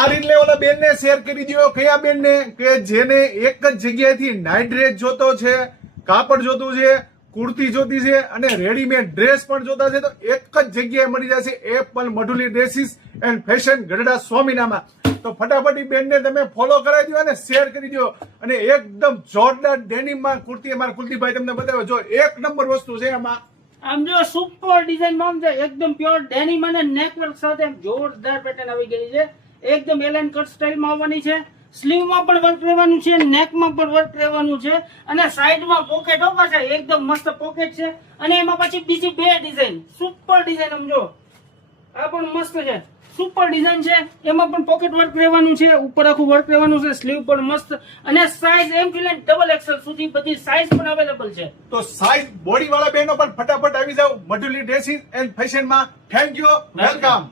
આ રીતે ઓલા બેન ને શેર કરી દો. કયા બેન ને? કે જેને એક જ જગ્યાએથી નાઇટ ડ્રેસ જોતો છે, કાપડ જોતું છે, કુર્તી જોતી છે અને રેડીમેડ ડ્રેસ પણ જોતા છે, તો એક જ જગ્યાએ મળી જશે. એ પણ મઢુલી ડ્રેસીસ એન્ડ ફેશન ગઢડા સ્વામિનામાં. તો ફટાફટ બેન ને તમે ફોલો કરાવી દો અને શેર કરી દો. અને એકદમ જોરદાર ડેનિમમાં કુર્તી અમારા કુલદીપભાઈ તમને બતાવ્યો. જો એક નંબર વસ્તુ છે એમાં. આમ જો સુપર ડિઝાઇન માં છે, એકદમ પ્યોર ડેનિમ અને નેકવર્ક સાથે જોરદાર પેટર્ન આવી ગઈ છે. એકદમ એલાઇન કટ સ્ટાઇલ માં આવવાની છે. સ્લીવ માં પણ વર્ક રહેવાનું છે, નેક માં પણ વર્ક રહેવાનું છે અને સાઈડ માં પોકેટ ઓપા છે, એકદમ મસ્ત પોકેટ છે. અને એમાં પછી બીજી બે ડિઝાઇન સુપર ડિઝાઇન સમજો, આ પણ મસ્ત છે, સુપર ડિઝાઇન છે. એમાં પણ પોકેટ વર્ક રહેવાનું છે, ઉપર આખું વર્ક રહેવાનું છે, સ્લીવ પણ મસ્ત અને સાઈઝ એમ થી લઈને ડબલ એક્સેલ સુધી બધી સાઈઝ પણ અવેલેબલ છે. તો સાઈઝ બોડી વાળા બહેનો પણ ફટાફટ આવી જાવ મઢુલી ડ્રેસીસ એન્ડ ફેશન માં. Thank you, welcome.